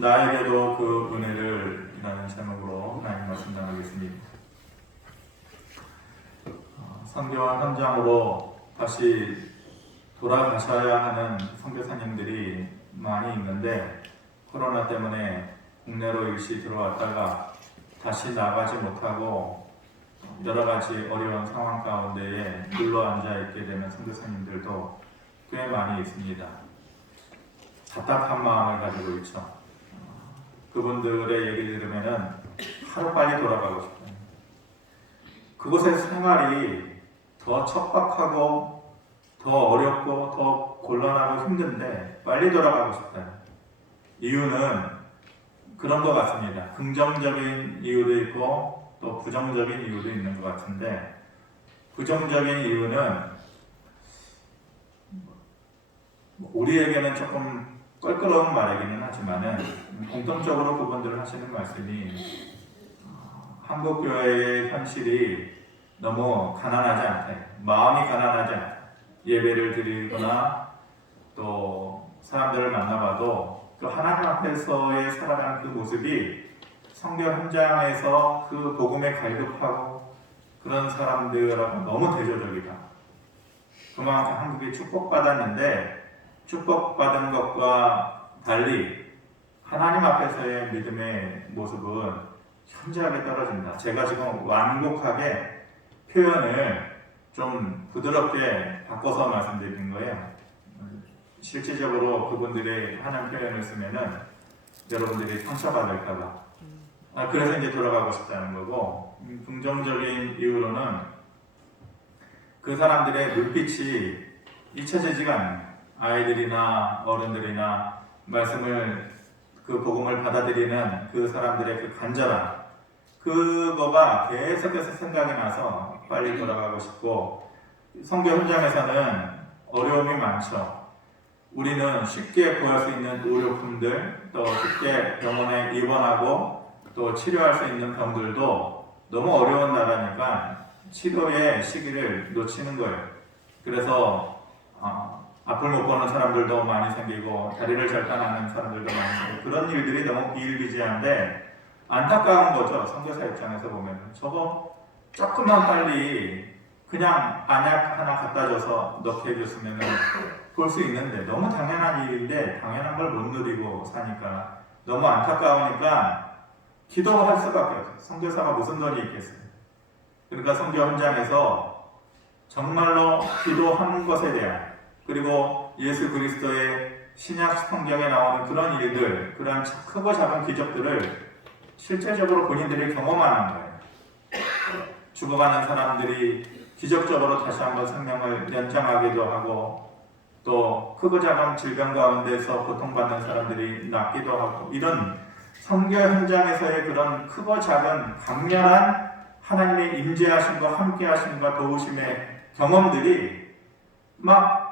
나에게도 그 은혜를 이라는 제목으로 하나님 말씀 나누겠습니다. 선교 현장으로 다시 돌아가셔야 하는 선교사님들이 많이 있는데 코로나 때문에 국내로 일시 들어왔다가 다시 나가지 못하고 여러 가지 어려운 상황 가운데에 눌러앉아 있게 되는 선교사님들도 꽤 많이 있습니다. 답답한 마음을 가지고 있죠. 그분들의 얘기를 들으면은 하루빨리 돌아가고 싶어요. 그곳의 생활이 더 척박하고 더 어렵고 더 곤란하고 힘든데 빨리 돌아가고 싶어요. 이유는 그런 것 같습니다. 긍정적인 이유도 있고 또 부정적인 이유도 있는 것 같은데, 부정적인 이유는 우리에게는 조금 껄끄러운 말이기는 하지만은 공통적으로 그분들 하시는 말씀이 한국 교회의 현실이 너무 가난하지 않다, 마음이 가난하지 않다, 예배를 드리거나 또 사람들을 만나봐도 그 하나님 앞에서의 살아가는 그 모습이 선교 현장에서 그 복음에 갈급하고 그런 사람들하고 너무 대조적이다. 그만큼 한국이 축복받았는데 축복받은 것과 달리 하나님 앞에서의 믿음의 모습은 현저하게 떨어진다. 제가 지금 완곡하게 표현을 좀 부드럽게 바꿔서 말씀드린 거예요. 실질적으로 그분들의 하나님 표현을 쓰면은 여러분들이 상처받을까봐. 그래서 이제 돌아가고 싶다는 거고, 긍정적인 이유로는 그 사람들의 눈빛이 잊혀지지가 않아요. 아이들이나 어른들이나 말씀을, 그 복음을 받아들이는 그 사람들의 그 간절함, 그거가 계속해서 생각이 나서 빨리 돌아가고 싶고, 선교 현장에서는 어려움이 많죠. 우리는 쉽게 구할 수 있는 의료품들, 또 쉽게 병원에 입원하고 또 치료할 수 있는 병들도 너무 어려운 나라니까 치료의 시기를 놓치는 거예요. 그래서 앞을 못 보는 사람들도 많이 생기고 다리를 절단하는 사람들도 많이 생기고 그런 일들이 너무 비일비재한데 안타까운 거죠. 선교사 입장에서 보면 저거 조금만 빨리 그냥 안약 하나 갖다 줘서 넣게 해줬으면 볼 수 있는데 너무 당연한 일인데 당연한 걸 못 누리고 사니까 너무 안타까우니까 기도할 수밖에 없어요. 선교사가 무슨 돈이 있겠어요. 그러니까 선교 현장에서 정말로 기도하는 것에 대한, 그리고 예수 그리스도의 신약 성경에 나오는 그런 일들, 그런 크고 작은 기적들을 실제적으로 본인들이 경험하는 거예요. 죽어가는 사람들이 기적적으로 다시 한번 생명을 연장하기도 하고, 또 크고 작은 질병 가운데서 고통받는 사람들이 낫기도 하고, 이런 선교 현장에서의 그런 크고 작은 강렬한 하나님의 임재하심과 함께하심과 도우심의 경험들이 막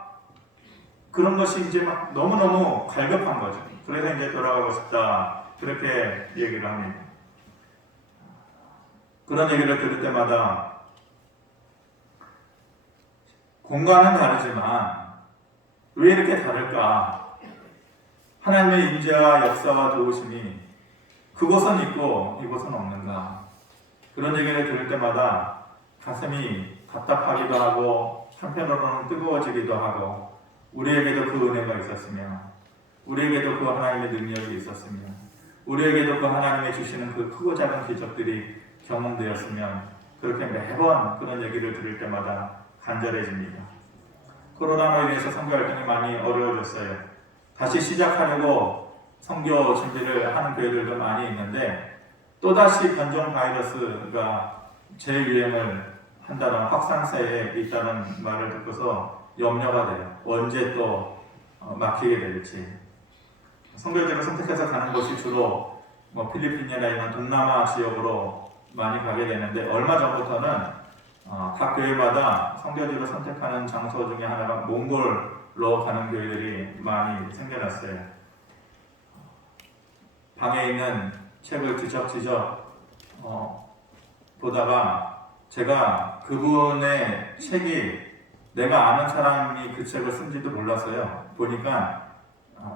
그런 것이 이제 막 너무너무 갈급한 거죠. 그래서 이제 돌아가고 싶다, 그렇게 얘기를 합니다. 그런 얘기를 들을 때마다 공간은 다르지만 왜 이렇게 다를까? 하나님의 임재와 역사와 도우심이 그곳은 있고 이곳은 없는가? 그런 얘기를 들을 때마다 가슴이 답답하기도 하고 한편으로는 뜨거워지기도 하고, 우리에게도 그 은혜가 있었으며 우리에게도 그 하나님의 능력이 있었으며 우리에게도 그 하나님의 주시는 그 크고 작은 기적들이 경험되었으면, 그렇게 매번 그런 얘기를 들을 때마다 간절해집니다. 코로나로 인해서 선교 활동이 많이 어려워졌어요. 다시 시작하려고 선교 준비를 하는 교회들도 많이 있는데 또다시 변종 바이러스가 재유행을 한다는 확산세에 있다는 말을 듣고서 염려가 돼요. 언제 또 막히게 될지. 선교지를 선택해서 가는 곳이 주로 필리핀이나 이런 동남아 지역으로 많이 가게 되는데, 얼마 전부터는 각 교회마다 선교지를 선택하는 장소 중에 하나가 몽골로 가는 교회들이 많이 생겨났어요. 방에 있는 책을 뒤적뒤적 보다가 제가 그분의 책이 내가 아는 사람이 그 책을 쓴지도 몰랐어요. 보니까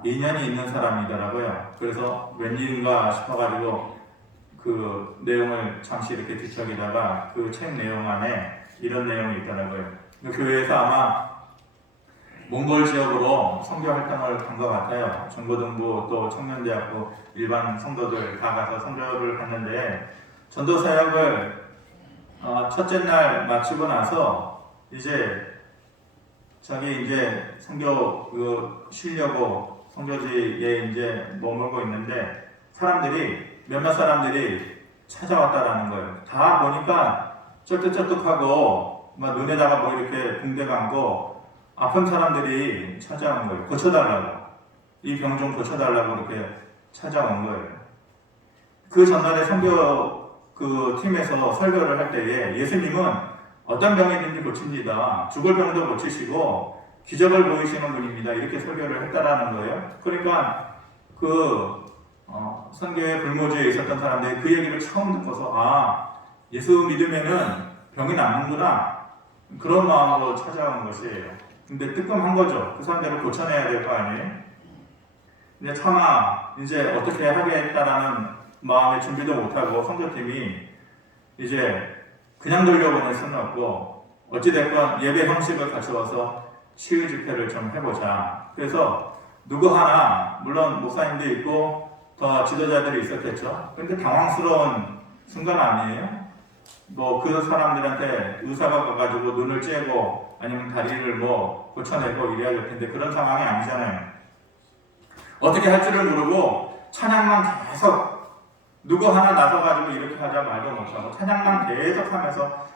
인연이 있는 사람이더라고요. 그래서 웬일인가 싶어가지고 그 내용을 잠시 이렇게 뒤척이다가 그 책 내용 안에 이런 내용이 있더라고요. 그 교회에서 아마 몽골 지역으로 선교 활동을 간 것 같아요. 중고등부 또 청년대학교 일반 성도들 다 가서 선교를 했는데 전도 사역을 첫째 날 마치고 나서 이제 자기 이제 선교 쉬려고 선교지에 이제 머물고 있는데 몇몇 사람들이 찾아왔다라는 거예요. 다 보니까 쩔뚝쩔뚝하고 막 눈에다가 뭐 이렇게 붕대 감고 아픈 사람들이 찾아온 거예요. 고쳐달라고. 이 병 좀 고쳐달라고 이렇게 찾아온 거예요. 그 전날에 선교 그 팀에서 설교를 할 때에 예수님은 어떤 병이든지 고칩니다. 죽을 병도 고치시고 기적을 보이시는 분입니다. 이렇게 설교를 했다라는 거예요. 그러니까 선교의 불모지에 있었던 사람들이 그 얘기를 처음 듣고서 예수 믿으면은 병이 낫는구나. 그런 마음으로 찾아온 것이에요. 근데 뜨끔한 거죠. 그 사람들을 고쳐내야 될 거 아니에요? 근데 차마 이제 어떻게 하겠다라는 마음의 준비도 못하고 선교팀이 이제 그냥 돌려보낼 수는 없고 어찌됐건 예배 형식을 갖추어서 치유 집회를 좀 해보자. 그래서 누구 하나 물론 목사님도 있고 더 지도자들이 있었겠죠. 근데 당황스러운 순간 아니에요? 뭐 그 사람들한테 의사가 가가지고 눈을 째고 아니면 다리를 뭐 고쳐내고 이래야 될 텐데 그런 상황이 아니잖아요. 어떻게 할 줄을 모르고 찬양만 계속 누구 하나 나서가지고 이렇게 하자 말도 못하고 찬양만 계속 하면서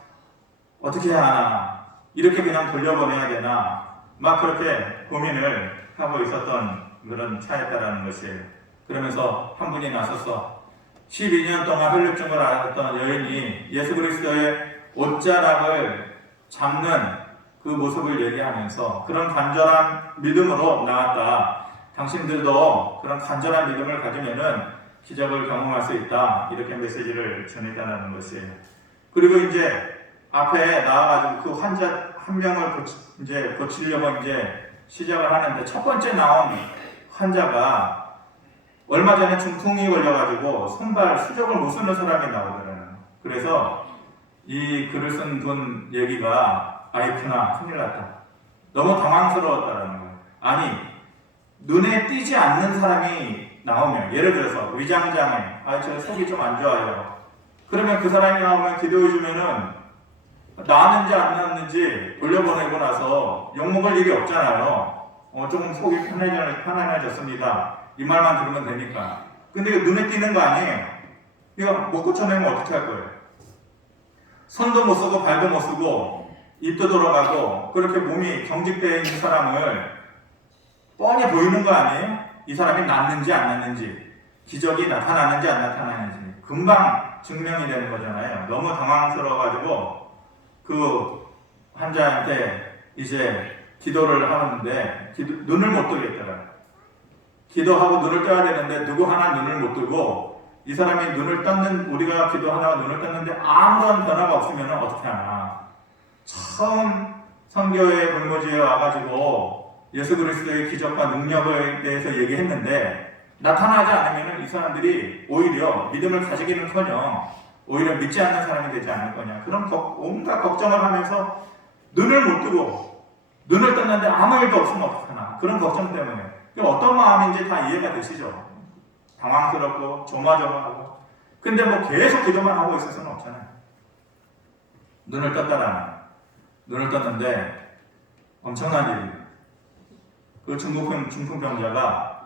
어떻게 해야 하나 이렇게 그냥 돌려보내야 되나 막 그렇게 고민을 하고 있었던 그런 차였다라는 것이에요. 그러면서 한 분이 나서서 12년 동안 혈류증을 앓았던 여인이 예수 그리스도의 옷자락을 잡는 그 모습을 얘기하면서 그런 간절한 믿음으로 나왔다. 당신들도 그런 간절한 믿음을 가지면은 기적을 경험할 수 있다. 이렇게 메시지를 전했다는 것이에요. 그리고 이제 앞에 나와가지고 그 환자 한 명을 고치려고 이제 시작을 하는데 첫 번째 나온 환자가 얼마 전에 중풍이 걸려가지고 손발 수족을 못 쓰는 사람이 나오더라고요. 그래서 이 글을 쓴 분 얘기가 아이쿠나 큰일 났다. 너무 당황스러웠다라는 거예요. 아니 눈에 띄지 않는 사람이 나오면 예를 들어서 위장장애 저 속이 좀 안 좋아요. 그러면 그 사람이 나오면 기도해주면은 나았는지 안 나았는지 돌려보내고 나서 욕먹을 일이 없잖아요. 조금 속이 편안해졌습니다. 이 말만 들으면 되니까. 근데 이거 눈에 띄는 거 아니에요? 이거 못 고쳐내면 어떻게 할 거예요? 손도 못 쓰고 발도 못 쓰고 입도 돌아가고 그렇게 몸이 경직되어 있는 사람을 뻔히 보이는 거 아니에요? 이 사람이 낫는지 안 낫는지 기적이 나타나는지 안 나타나는지 금방 증명이 되는 거잖아요. 너무 당황스러워가지고 그 환자한테 이제 기도를 하는데 눈을 못 뜨겠더라. 기도하고 눈을 떠야 되는데 누구 하나 눈을 못 뜨고 이 사람이 눈을 떴는 우리가 기도하다가 눈을 떴는데 아무런 변화가 없으면 어떻게 하나. 처음 선교의 불모지에 와가지고 예수 그리스도의 기적과 능력에 대해서 얘기했는데 나타나지 않으면 이 사람들이 오히려 믿음을 가지기는커녕 오히려 믿지 않는 사람이 되지 않을 거냐. 그런 온갖 걱정을 하면서 눈을 못 뜨고 눈을 떴는데 아무 일도 없으면 어떡하나. 그런 걱정 때문에 어떤 마음인지 다 이해가 되시죠? 당황스럽고 조마조마하고. 근데 뭐 계속 기도만 하고 있을 수는 없잖아요. 눈을 떴는데 엄청난 일이에요. 그 중풍병자가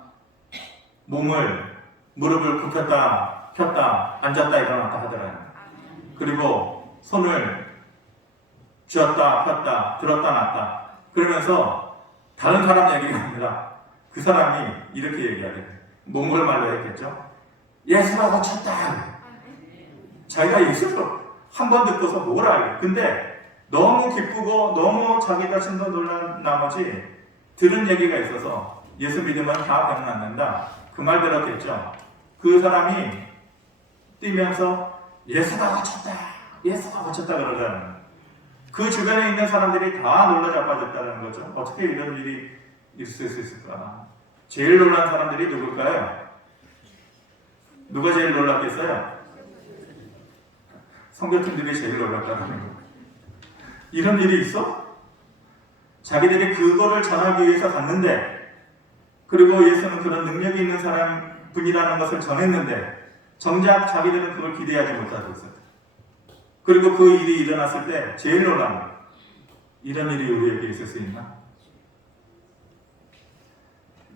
무릎을 굽혔다 폈다 앉았다 일어났다 하더라고요. 그리고 손을 쥐었다 폈다 들었다 놨다 그러면서 다른 사람 얘기가 아니라 그 사람이 이렇게 얘기하래요. 몽골 말로 했겠죠. 예수가 고쳤다. 자기가 예수를 한 번 듣고서 뭘 알아요. 근데 너무 기쁘고 너무 자기 자신도 놀란 나머지 들은 얘기가 있어서 예수 믿으면 다 병 낫는다. 그 말 들었겠죠. 그 사람이 뛰면서 예수가 고쳤다. 예수가 고쳤다 그러잖아요. 그 주변에 있는 사람들이 다 놀라 자빠졌다는 거죠. 어떻게 이런 일이 있을 수 있을까? 제일 놀란 사람들이 누굴까요? 누가 제일 놀랐겠어요? 선교팀들이 제일 놀랐다는 거. 이런 일이 있어? 자기들이 그거를 전하기 위해서 갔는데, 그리고 예수는 그런 능력이 있는 사람 분이라는 것을 전했는데 정작 자기들은 그걸 기대하지 못하고 있었다. 그리고 그 일이 일어났을 때 제일 놀란 거예요. 이런 일이 우리에게 있을 수 있나?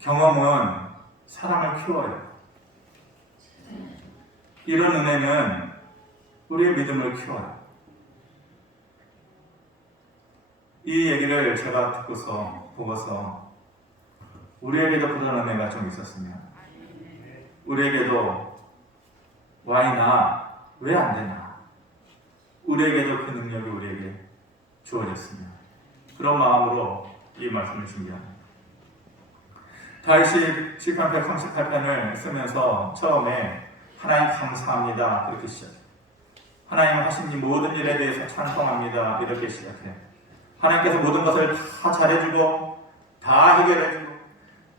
경험은 사람을 키워요. 이런 은혜는 우리의 믿음을 키워요. 이 얘기를 제가 보고서 우리에게도 그런 은혜가 좀 있었으면, 우리에게도 와이나 왜 안 되나, 우리에게도 그 능력이 우리에게 주어졌으면, 그런 마음으로 이 말씀을 준비합니다. 다윗이 시편 138편을 쓰면서 처음에 하나님 감사합니다 그렇게 시작해요. 하나님 하신 이 모든 일에 대해서 찬송합니다 이렇게 시작해요. 하나님께서 모든 것을 다 잘해주고 다 해결해주고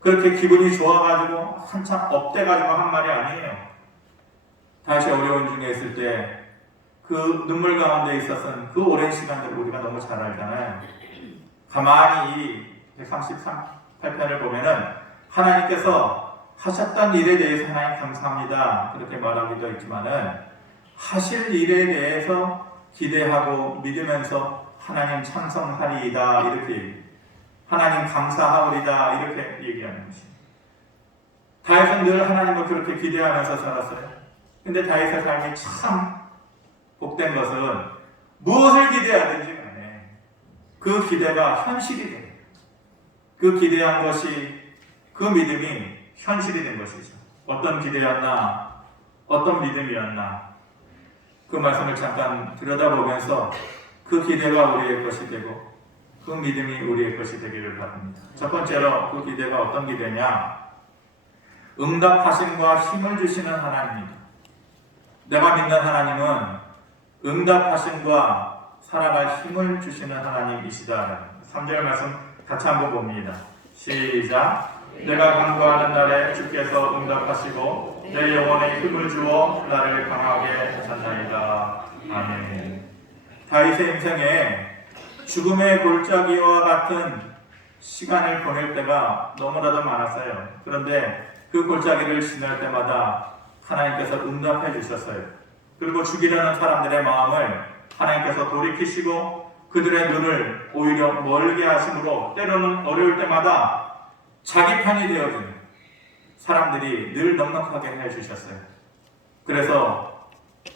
그렇게 기분이 좋아가지고 한참 업돼가지고 한 말이 아니에요. 다윗이 어려운 중에 있을 때 그 눈물 가운데 있었던 그 오랜 시간들을 우리가 너무 잘 알잖아요. 가만히 이 138편을 보면은 하나님께서 하셨던 일에 대해서 하나님 감사합니다 그렇게 말하기도 있지만은 하실 일에 대해서 기대하고 믿으면서 하나님 찬송하리이다 이렇게, 하나님 감사하오리다 이렇게 얘기하는 것입니다. 다윗은 늘 하나님을 그렇게 기대하면서 살았어요. 근데 다윗의 삶이 참 복된 것은 무엇을 기대하든지 간에 그 기대가 현실이 돼요. 그 기대한 것이, 그 믿음이 현실이 된 것이죠. 어떤 기대였나, 어떤 믿음이었나, 그 말씀을 잠깐 들여다보면서 그 기대가 우리의 것이 되고 그 믿음이 우리의 것이 되기를 바랍니다. 첫 번째로 그 기대가 어떤 기대냐? 응답하심과 힘을 주시는 하나님입니다. 내가 믿는 하나님은 응답하심과 살아갈 힘을 주시는 하나님이시다. 3절 말씀 같이 한번 봅니다. 시작. 내가 간구하는 날에 주께서 응답하시고 내 영혼에 힘을 주어 나를 강하게 하셨나이다. 아멘. 다윗의 인생에 죽음의 골짜기와 같은 시간을 보낼 때가 너무나도 많았어요. 그런데 그 골짜기를 지날 때마다 하나님께서 응답해 주셨어요. 그리고 죽이려는 사람들의 마음을 하나님께서 돌이키시고 그들의 눈을 오히려 멀게 하심으로 때로는 어려울 때마다 자기 편이 되어주는 사람들이 늘 넉넉하게 해주셨어요. 그래서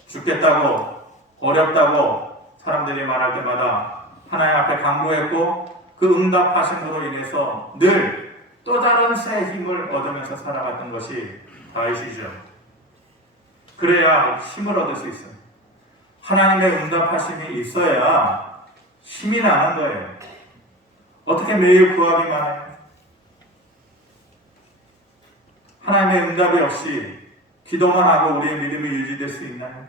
죽겠다고 어렵다고 사람들이 말할 때마다 하나님 앞에 간구했고 그 응답하심으로 인해서 늘 또 다른 새 힘을 얻으면서 살아갔던 것이 다윗이죠. 그래야 힘을 얻을 수 있어요. 하나님의 응답하심이 있어야 힘이 나는 거예요. 어떻게 매일 구하기만 해요? 하나님의 응답이 없이 기도만 하고 우리의 믿음이 유지될 수 있나요?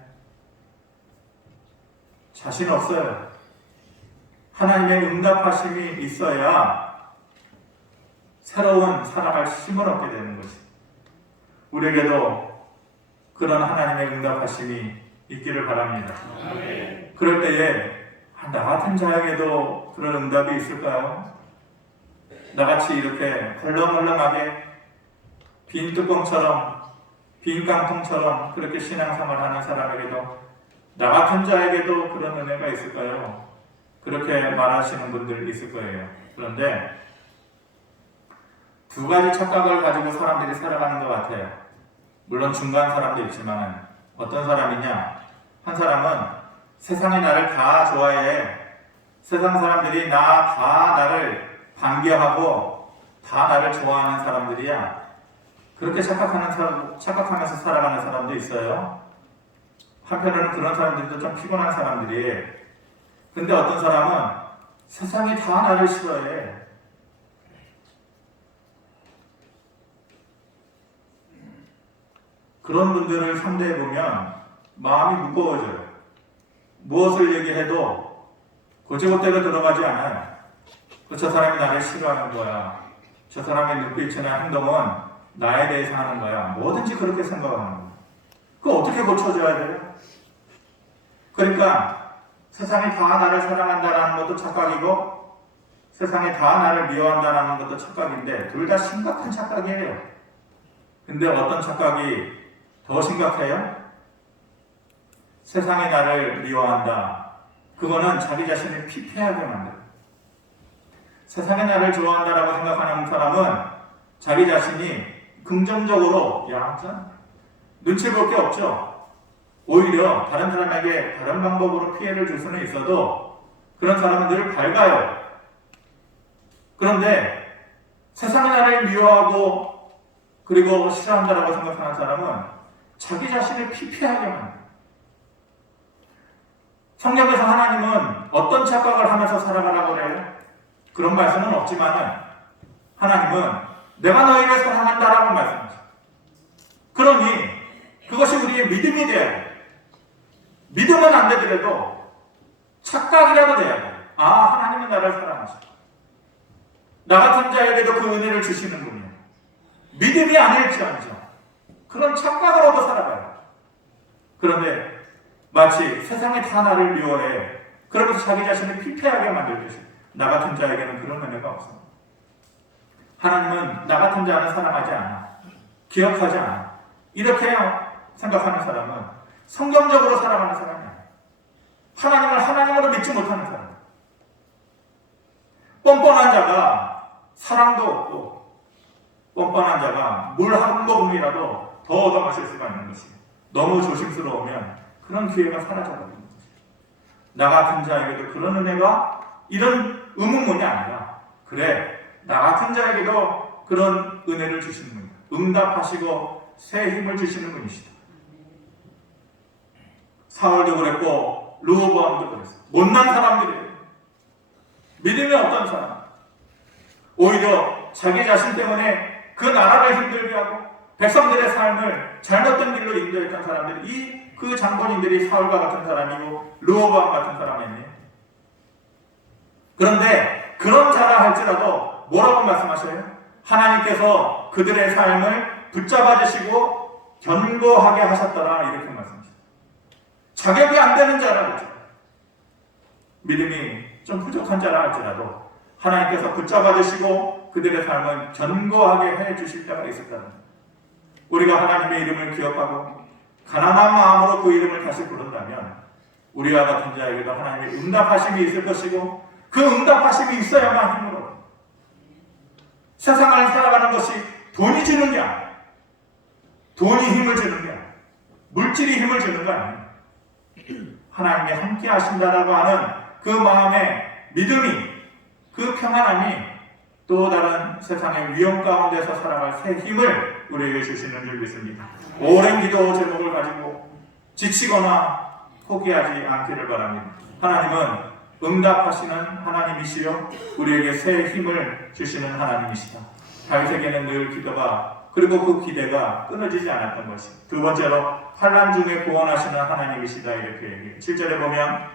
자신 없어요. 하나님의 응답하심이 있어야 새로운 살아갈 힘을 얻게 되는 것이. 우리에게도 그런 하나님의 응답하심이 있기를 바랍니다. 아멘. 그럴 때에 나 같은 자에게도 그런 응답이 있을까요? 나같이 이렇게 헐렁헐렁하게 빈 뚜껑처럼, 빈 깡통처럼 그렇게 신앙생활 하는 사람에게도, 나 같은 자에게도 그런 은혜가 있을까요? 그렇게 말하시는 분들 있을 거예요. 그런데 두 가지 착각을 가지고 사람들이 살아가는 것 같아요. 물론 중간 사람도 있지만 어떤 사람이냐? 한 사람은 세상이 나를 다 좋아해. 세상 사람들이 다 나를 반겨하고 다 나를 좋아하는 사람들이야. 그렇게 착각하면서 살아가는 사람도 있어요. 한편으로는 그런 사람들도 좀 피곤한 사람들이에요. 근데 어떤 사람은 세상이 다 나를 싫어해. 그런 분들을 상대해보면 마음이 무거워져요. 무엇을 얘기해도 고지고대로 들어가지 않아요. 저 사람이 나를 싫어하는 거야. 저 사람의 눈빛이나 행동은 나에 대해서 하는 거야. 뭐든지 그렇게 생각하는 거야. 그거 어떻게 고쳐줘야 돼요? 그러니까 세상이 다 나를 사랑한다는 것도 착각이고 세상이 다 나를 미워한다는 것도 착각인데 둘 다 심각한 착각이에요. 근데 어떤 착각이 더 심각해요? 세상이 나를 미워한다. 그거는 자기 자신을 피폐하게 만들어요. 세상이 나를 좋아한다라고 생각하는 사람은 자기 자신이 긍정적으로 양자 눈치 볼 게 없죠. 오히려 다른 사람에게 다른 방법으로 피해를 줄 수는 있어도 그런 사람은 늘 밝아요. 그런데 세상이 나를 미워하고 그리고 싫어한다라고 생각하는 사람은 자기 자신을 피폐하게 만들어요. 성경에서 하나님은 어떤 착각을 하면서 살아가라고 그래요? 그런 말씀은 없지만은 하나님은 내가 너희를 사랑한다라고 말씀하셔요. 그러니 그것이 우리의 믿음이 돼야 돼요. 믿음은 안 되더라도 착각이라도 돼야 돼요. 아, 하나님은 나를 사랑하시고 나 같은 자에게도 그 은혜를 주시는군요. 믿음이 아닐지언정 그런 착각으로도 살아가요. 그런데 마치 세상이 다 나를 미워해. 그러면서 자기 자신을 피폐하게 만들듯이 나 같은 자에게는 그런 은혜가 없습니다. 하나님은 나 같은 자는 사랑하지 않아. 기억하지 않아. 이렇게 생각하는 사람은 성경적으로 살아가는 사람이 아니에요. 하나님을 하나님으로 믿지 못하는 사람. 뻔뻔한 자가 사랑도 없고 뻔뻔한 자가 물 한 모금이라도 더 얻어 마실 수가 있는 것이에요. 너무 조심스러우면 그런 기회가 사라져버리는 거죠. 나 같은 자에게도 그런 은혜가 이런 의문문이 아니라 그래 나 같은 자에게도 그런 은혜를 주시는 분이다. 응답하시고 새 힘을 주시는 분이시다. 사울도 그랬고 르호보암도 그랬어요. 못난 사람들이에요. 믿음이 없던 사람. 오히려 자기 자신 때문에 그 나라를 힘들게 하고 백성들의 삶을 잘못된 길로 인도했던 사람들이 그 장본인들이 사울과 같은 사람이고 르호보암 같은 사람이에요. 그런데 그런 자라 할지라도 뭐라고 말씀하셔요? 하나님께서 그들의 삶을 붙잡아 주시고 견고하게 하셨더라 이렇게 말씀하셔요. 자격이 안 되는 자라 할지라도 믿음이 좀 부족한 자라 할지라도 하나님께서 붙잡아 주시고 그들의 삶을 견고하게 해 주실 때가 있었다는 거예요. 우리가 하나님의 이름을 기억하고 가난한 마음으로 그 이름을 다시 부른다면 우리와 같은 자에게도 하나님의 응답하심이 있을 것이고 그 응답하심이 있어야만 힘으로 세상을 살아가는 것이 돈이 주는 게 아니에요. 돈이 힘을 주는 게 아니에요. 물질이 힘을 주는 거 아니에요. 하나님이 함께 하신다라고 하는 그 마음의 믿음이 그 평안함이 또 다른 세상의 위험 가운데서 살아갈 새 힘을 우리에게 주시는 줄 믿습니다. 오랜 기도 제목을 가지고 지치거나 포기하지 않기를 바랍니다. 하나님은 응답하시는 하나님이시요 우리에게 새 힘을 주시는 하나님이시다. 다윗에게는 늘 기도가 그리고 그 기대가 끊어지지 않았던 것이. 두 번째로 환난 중에 구원하시는 하나님이시다 이렇게 얘기해요. 7절에 보면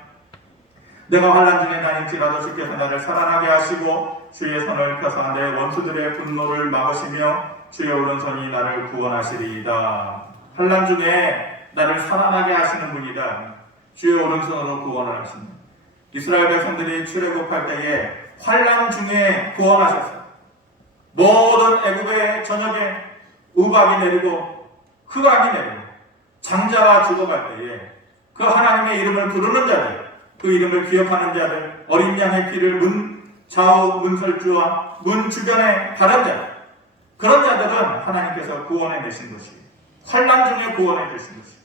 내가 환난 중에 다닐지라도 주께서 나를 살아나게 하시고 주의 손을 펴사 내 원수들의 분노를 막으시며 주의 오른손이 나를 구원하시리이다. 환난 중에 나를 살아나게 하시는 분이다. 주의 오른손으로 구원을 하십니다. 이스라엘 백성들이 출애굽할 때에 환난 중에 구원하셨어요. 모든 애굽의 저녁에 우박이 내리고 흑암이 내리고 장자가 죽어갈 때에 그 하나님의 이름을 부르는 자들, 그 이름을 기억하는 자들, 어린 양의 피를 문 좌우 문설주와 문 주변에 바른 자들, 그런 자들은 하나님께서 구원해 내신 것이에요. 환난 중에 구원해 주신 것이에요.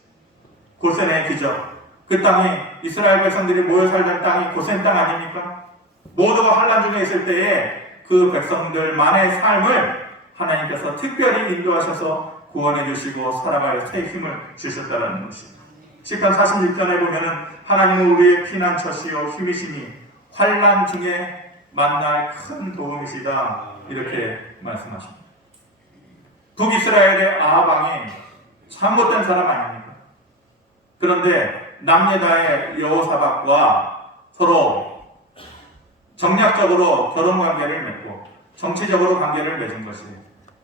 고센의 기적. 그 땅이 이스라엘 백성들이 모여 살던 땅이 고센 땅 아닙니까? 모두가 환난 중에 있을 때에 그 백성들만의 삶을 하나님께서 특별히 인도하셔서 구원해 주시고 살아갈 새 힘을 주셨다는 것입니다. 시편 46편에 보면은 하나님은 우리의 피난처시요 힘이시니 환난 중에 만날 큰 도움이시다 이렇게 말씀하십니다. 북이스라엘의 아합 왕이 참 못된 사람 아닙니까? 그런데 남유다의 여호사밧과 서로 정략적으로 결혼관계를 맺고 정치적으로 관계를 맺은 것이에요.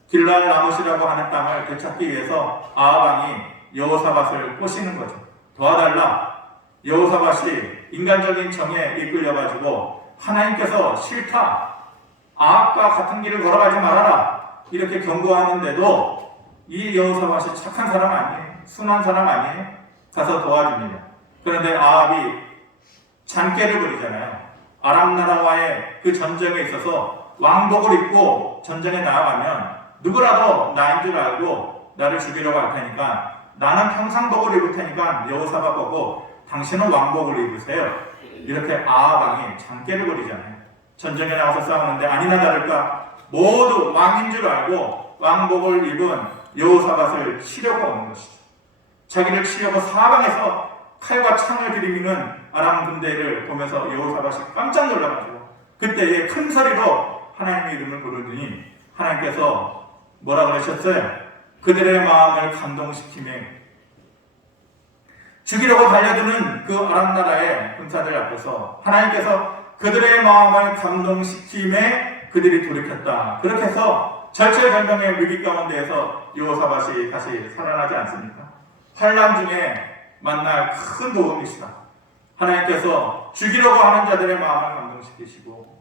길랄 라못이라고 하는 땅을 되찾기 위해서 아합 왕이 여호사밧을 꼬시는 거죠. 도와달라. 여호사밧이 인간적인 정에 이끌려가지고 하나님께서 싫다. 아합과 같은 길을 걸어가지 말아라. 이렇게 경고하는데도 이 여호사밧이 착한 사람 아니에요. 순한 사람 아니에요. 가서 도와줍니다. 그런데 아합이 잔꾀를 부리잖아요. 아람 나라와의 그 전쟁에 있어서 왕복을 입고 전쟁에 나아가면 누구라도 나인 줄 알고 나를 죽이려고 할 테니까 나는 평상복을 입을 테니까 여호사밧 보고 당신은 왕복을 입으세요. 이렇게 아합 왕이 잔꾀를 부리잖아요. 전쟁에 나와서 싸우는데 아니나 다를까 모두 왕인 줄 알고 왕복을 입은 여호사밧을 치려고 오는 것이죠. 자기를 치려고 사방에서 칼과 창을 들이미는 아람 군대를 보면서 여호사밧이 깜짝 놀라가지고 그때에 큰 소리로 하나님의 이름을 부르더니 하나님께서 뭐라 그러셨어요? 그들의 마음을 감동시키며 죽이려고 달려드는 그 아람 나라의 군사들 앞에서 하나님께서 그들의 마음을 감동시키며 그들이 돌이켰다. 그렇게 해서 절체절명의 위기 가운데에서 여호사밧이 다시 살아나지 않습니까? 환난 중에 만날 큰 도움이시다. 하나님께서 죽이려고 하는 자들의 마음을 감동시키시고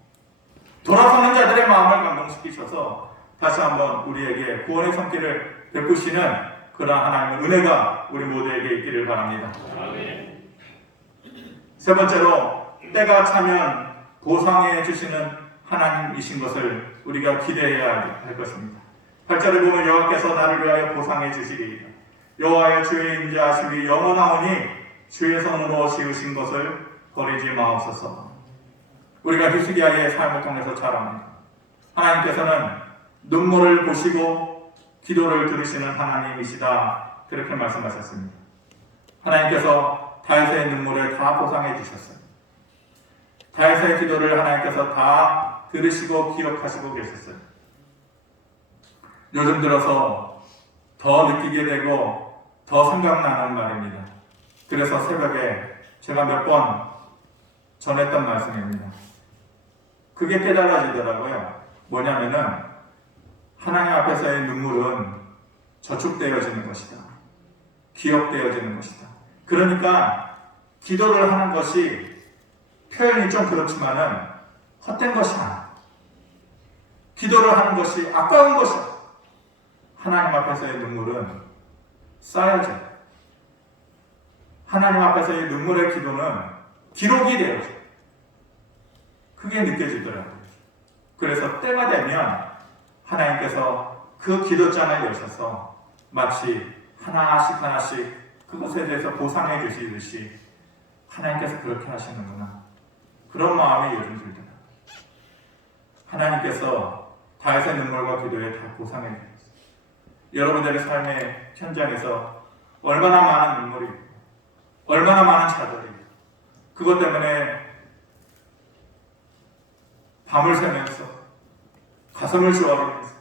돌아서는 자들의 마음을 감동시키셔서 다시 한번 우리에게 구원의 손길을 베푸시는 그런 하나님의 은혜가 우리 모두에게 있기를 바랍니다. 세 번째로 때가 차면 보상해 주시는 하나님이신 것을 우리가 기대해야 할 것입니다. 8절에 보면 여호와께서 나를 위하여 보상해 주시리이다. 여호와여 주의 인자하심이 영원하오니 주의 손으로 지으신 것을 버리지 마옵소서. 우리가 히스기야의 삶을 통해서 잘 압니다. 하나님께서는 눈물을 보시고 기도를 들으시는 하나님이시다. 그렇게 말씀하셨습니다. 하나님께서 다윗의 눈물을 다 보상해 주셨어요. 다윗의 기도를 하나님께서 다 들으시고 기억하시고 계셨어요. 요즘 들어서 더 느끼게 되고 더 생각나는 말입니다. 그래서 새벽에 제가 몇 번 전했던 말씀입니다. 그게 깨달아지더라고요. 뭐냐면은 하나님 앞에서의 눈물은 저축되어지는 것이다. 기억되어지는 것이다. 그러니까 기도를 하는 것이 표현이 좀 그렇지만은 헛된 것이 아니야. 기도를 하는 것이 아까운 것이야. 하나님 앞에서의 눈물은 쌓여져요. 하나님 앞에서의 눈물의 기도는 기록이 되어져요. 그게 느껴지더라고요. 그래서 때가 되면 하나님께서 그 기도장을 여셔서 마치 하나씩 하나씩 그것에 대해서 보상해 주시듯이 하나님께서 그렇게 하시는구나. 그런 마음이 요즘 들더라고요. 하나님께서 다윗의 눈물과 기도에 다 보상해 주셨어요. 여러분들의 삶의 현장에서 얼마나 많은 눈물이 있고 얼마나 많은 차들이 있고 그것 때문에 밤을 새면서 가슴을 조아리면서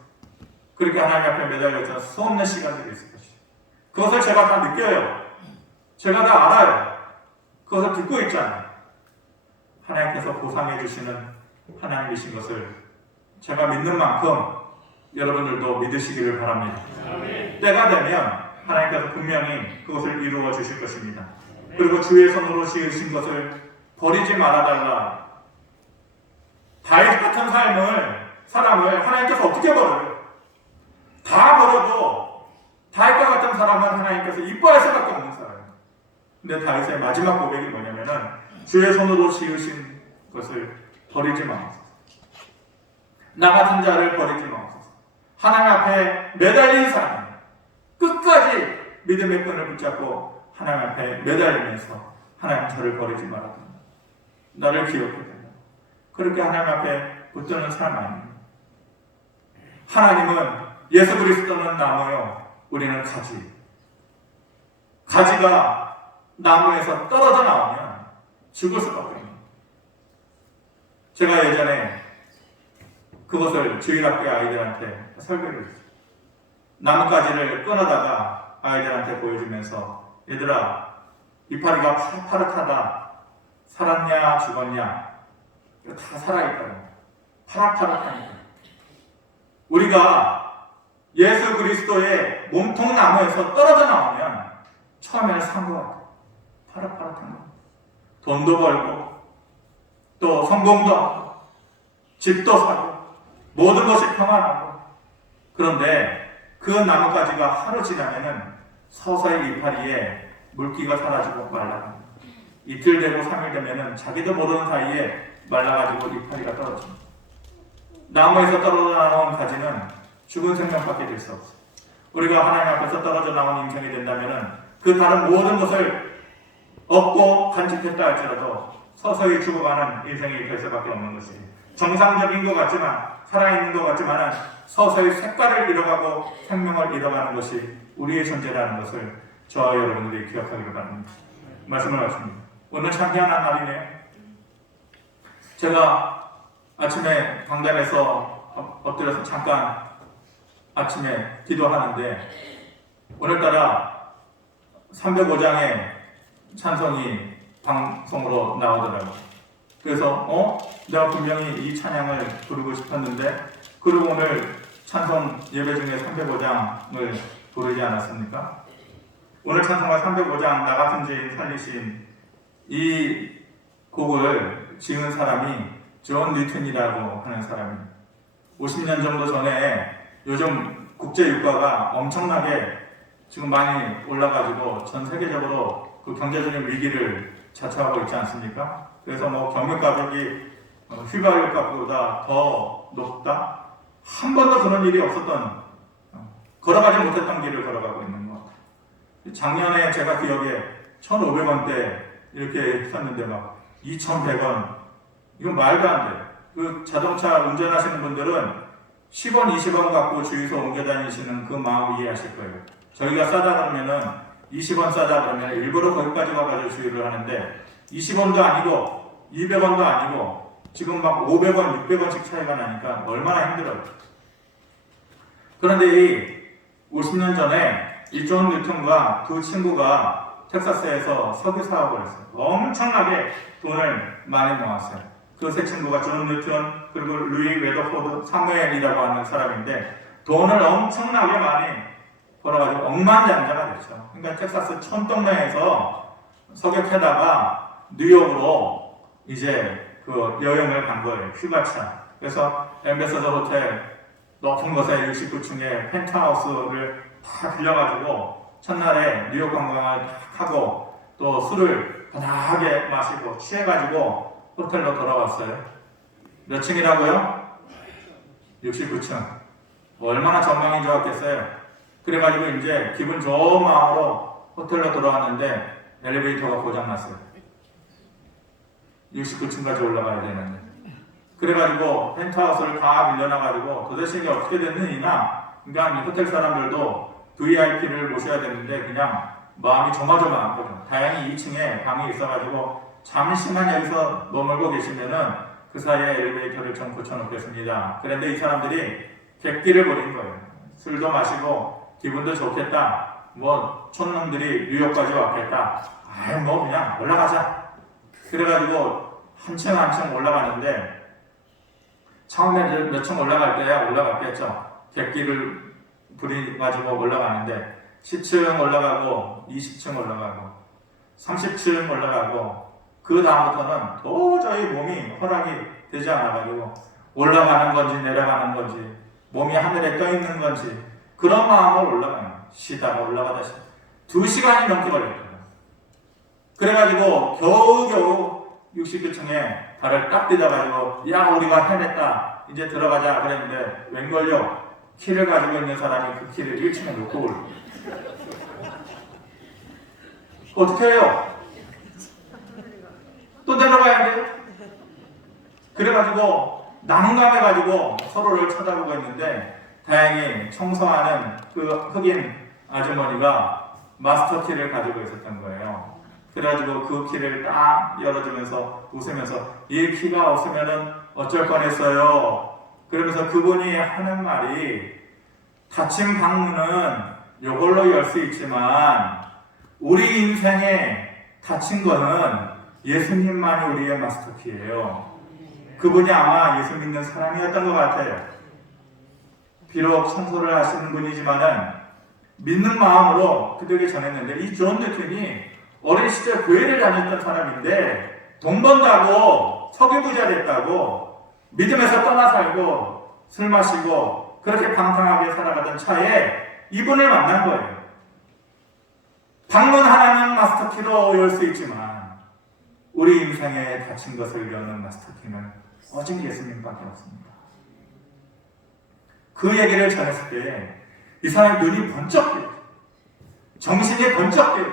그렇게 하나님 앞에 매달려서 수없는 시간들이 있을 것이에요. 그것을 제가 다 느껴요. 제가 다 알아요. 그것을 듣고 있잖아요. 하나님께서 보상해 주시는 하나님이신 것을 제가 믿는 만큼 여러분들도 믿으시기를 바랍니다. 때가 되면 하나님께서 분명히 그것을 이루어 주실 것입니다. 그리고 주의 손으로 지으신 것을 버리지 말아달라. 다윗 같은 사람을 하나님께서 어떻게 버려요? 다 버려도 다윗과 같은 사람은 하나님께서 이뻐할 수밖에 없는 사람이에요. 근데 다윗의 마지막 고백이 뭐냐면은 주의 손으로 지으신 것을 버리지 마옵소서. 나 같은 자를 버리지 마옵소서. 하나님 앞에 매달린 사람 끝까지 믿음의 끈을 붙잡고 하나님 앞에 매달리면서 하나님 저를 버리지 말아라. 나를 기억해 달라. 그렇게 하나님 앞에 붙드는 사람 아닙니다. 하나님은 예수 그리스도는 나무요, 우리는 가지. 가지가 나무에서 떨어져 나오면 죽을 수밖에 없습니다. 제가 예전에 그것을 주일학교 아이들한테 설교를 했어요. 나뭇가지를 끊어다가 아이들한테 보여주면서 얘들아, 이파리가 파릇파릇하다. 살았냐 죽었냐? 다 살아있다고. 파릇파릇하니까. 우리가 예수 그리스도의 몸통 나무에서 떨어져 나오면 처음에는 산 것 같아요. 파릇파릇한 거. 돈도 벌고 또 성공도 하고 집도 사고 모든 것이 평안하고, 그런데 그 나뭇가지가 하루 지나면은 서서히 이파리에 물기가 사라지고 말라갑니다. 이틀 되고 3일 되면은 자기도 모르는 사이에 말라가지고 이파리가 떨어집니다. 나무에서 떨어져 나온 가지는 죽은 생명밖에 될 수 없어요. 우리가 하나님 앞에서 떨어져 나온 인생이 된다면은 그 다른 모든 것을 얻고 간직했다 할지라도 서서히 죽어가는 인생이 될 수밖에 없는 것이, 정상적인 것 같지만, 살아있는 것 같지만 서서히 색깔을 잃어가고 생명을 잃어가는 것이 우리의 존재라는 것을 저와 여러분들이 기억하기를 바랍니다. 말씀을 마칩니다. 오늘 참 희한한 날이네요. 제가 아침에 강단에서 엎드려서 잠깐 아침에 기도하는데 오늘따라 305장의 찬송이 방송으로 나오더라고요. 그래서 내가 분명히 이 찬양을 부르고 싶었는데, 그리고 오늘 찬송 예배 중에 305장을 부르지 않았습니까? 오늘 찬송가 305장 나 같은 죄인 살리신 이 곡을 지은 사람이 존 뉴턴이라고 하는 사람입니다. 50년 정도 전에 요즘 국제 유가가 엄청나게 지금 많이 올라가지고 전 세계적으로 그 경제적인 위기를 자초하고 있지 않습니까? 그래서 경유 가격이 휘발유 값보다 더 높다? 한 번도 그런 일이 없었던, 걸어가지 못했던 길을 걸어가고 있는 것 같아요. 작년에 제가 기억에 1,500원대 이렇게 샀는데 막 2,100원, 이건 말도 안 돼요. 그 자동차 운전하시는 분들은 10원, 20원 갖고 주유소 옮겨 다니시는 그 마음 이해하실 거예요. 저희가 싸다 그러면은 20원 싸다 그러면 일부러 거기까지 와가지고 주유를 하는데 20원도 아니고 200원도 아니고 지금 막 500원, 600원씩 차이가 나니까 얼마나 힘들어요. 그런데 이 50년 전에 이 존 뉴턴과 두 친구가 텍사스에서 석유 사업을 했어요. 엄청나게 돈을 많이 모았어요. 그 세 친구가 존 뉴턴, 그리고 루이 웨더포드, 사무엘이라고 하는 사람인데 돈을 엄청나게 많이 벌어가지고 억만장자가 됐죠. 그러니까 텍사스 촌동네에서 석유 캐다가 뉴욕으로 이제 그 여행을 간 거예요. 휴가차. 그래서 엠베서더 호텔 높은 곳에 69층에 펜트하우스를 다 빌려가지고 첫날에 뉴욕 관광을 다 하고 또 술을 편하게 마시고 취해가지고 호텔로 돌아왔어요. 몇 층이라고요? 69층. 얼마나 전망이 좋았겠어요. 그래가지고 이제 기분 좋은 마음으로 호텔로 돌아왔는데 엘리베이터가 고장났어요. 69층까지 올라가야 되는데. 그래가지고 펜트하우스를 다 빌려놔가지고 도대체 이게 어떻게 됐느냐. 그러니까 호텔 사람들도 VIP를 모셔야 되는데 그냥 마음이 조마조마한 거죠. 다행히 2층에 방이 있어가지고 잠시만 여기서 머물고 계시면은 그 사이에 엘리베이터를 좀 고쳐놓겠습니다. 그런데 이 사람들이 객기를 부린 거예요. 술도 마시고 기분도 좋겠다. 촌놈들이 뉴욕까지 왔겠다. 그냥 올라가자. 그래가지고 한 층 한 층 올라가는데 처음에 몇 층 올라갈 때야 올라갔겠죠. 객기를 부려가지고 올라가는데 10층 올라가고 20층 올라가고 30층 올라가고 그 다음부터는 도저히 몸이 허락이 되지 않아가지고 올라가는 건지 내려가는 건지 몸이 하늘에 떠 있는 건지 그런 마음으로 올라가요. 쉬다가 올라가다 쉬다 2시간이 넘게 걸렸거든요. 그래가지고 겨우겨우 69층에 발을 딱 디뎌가지고 야 우리가 해냈다 이제 들어가자 그랬는데 웬걸요? 키를 가지고 있는 사람이 그 키를 1층에 놓고 올라요. 어떻게 해요? 또 내려가야 돼요? 그래가지고 난감해가지고 서로를 쳐다보고 있는데 다행히 청소하는 그 흑인 아주머니가 마스터 키를 가지고 있었던 거예요. 그래가지고 그 키를 딱 열어주면서 웃으면서 이 키가 없으면은 어쩔 뻔했어요. 그러면서 그분이 하는 말이 닫힌 방문은 이걸로 열 수 있지만 우리 인생에 닫힌 거는 예수님만이 우리의 마스터키예요. 그분이 아마 예수 믿는 사람이었던 것 같아요. 비록 선서를 하시는 분이지만은 믿는 마음으로 그들에게 전했는데, 이 존 뉴턴이 어린 시절 교회를 다녔던 사람인데 돈 번다고 석유 부자 됐다고 믿음에서 떠나 살고 술 마시고 그렇게 방탕하게 살아가던 차에 이분을 만난 거예요. 방문 하나는 마스터키로 열 수 있지만 우리 인생에 닫힌 것을 여는 마스터키는 오직 예수님밖에 없습니다. 그 얘기를 전했을 때 이 사람의 눈이 번쩍 뜨요, 정신이 번쩍 뜨요,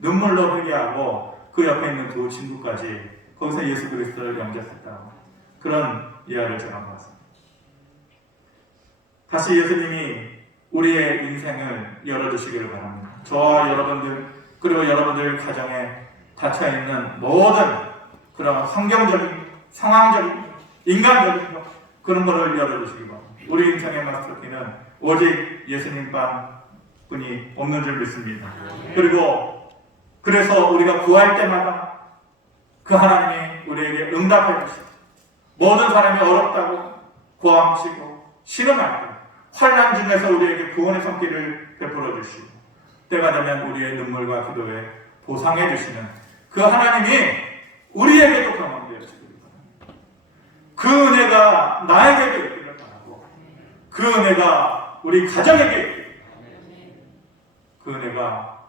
눈물로 회개하고 그 옆에 있는 두 친구까지 거기서 예수 그리스도를 영접했다고, 그런 이야기를 제가 보았습니다. 다시 예수님이 우리의 인생을 열어주시기를 바랍니다. 저와 여러분들, 그리고 여러분들 가정에 닫혀있는 모든 그런 환경적인, 상황적인, 인간적인 그런 것을 열어주시기 바랍니다. 우리 인생의 마스터키는 오직 예수님뿐이 없는 줄 믿습니다. 그리고 그래서 우리가 구할 때마다 그 하나님이 우리에게 응답해 주시고, 모든 사람이 어렵다고 고함치고 신음할 때 환난 중에서 우리에게 구원의 손길을 베풀어 주시고, 때가 되면 우리의 눈물과 기도에 보상해 주시는 그 하나님이 우리에게도 경험되어 주시기 바랍니다. 그 은혜가 나에게도 있기를 바라고, 그 은혜가 우리 가정에게 있기를 바랍니다. 그 은혜가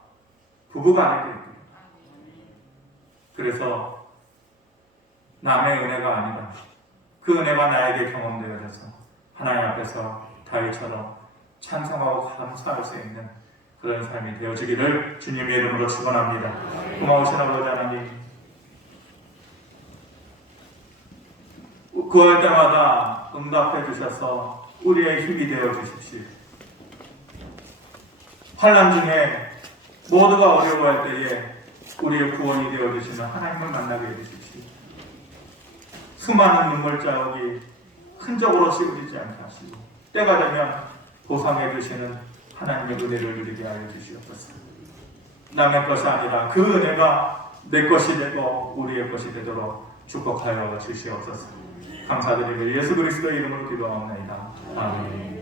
부부간에게 있기를 바랍니다. 그래서 남의 은혜가 아니라 그 은혜가 나에게 경험되어져서 하나님 앞에서 다윗처럼 찬송하고 감사할 수 있는 그런 삶이 되어지기를 주님의 이름으로 축원합니다. 고마우신 아버지 하나님, 구할 때마다 응답해 주셔서 우리의 힘이 되어 주십시오. 환난 중에 모두가 어려워할 때에 우리의 구원이 되어 주시는 하나님을 만나게 해주십시오. 수많은 눈물 자국이 흔적으로 씌우지 않게 하시고, 때가 되면 보상해 주시는 하나님의 은혜를 누리게 하여 주시옵소서. 남의 것이 아니라 그 은혜가 내 것이 되고 우리의 것이 되도록 축복하여 주시옵소서. 감사드리며 예수 그리스도의 이름으로 기도하옵나이다. 아멘.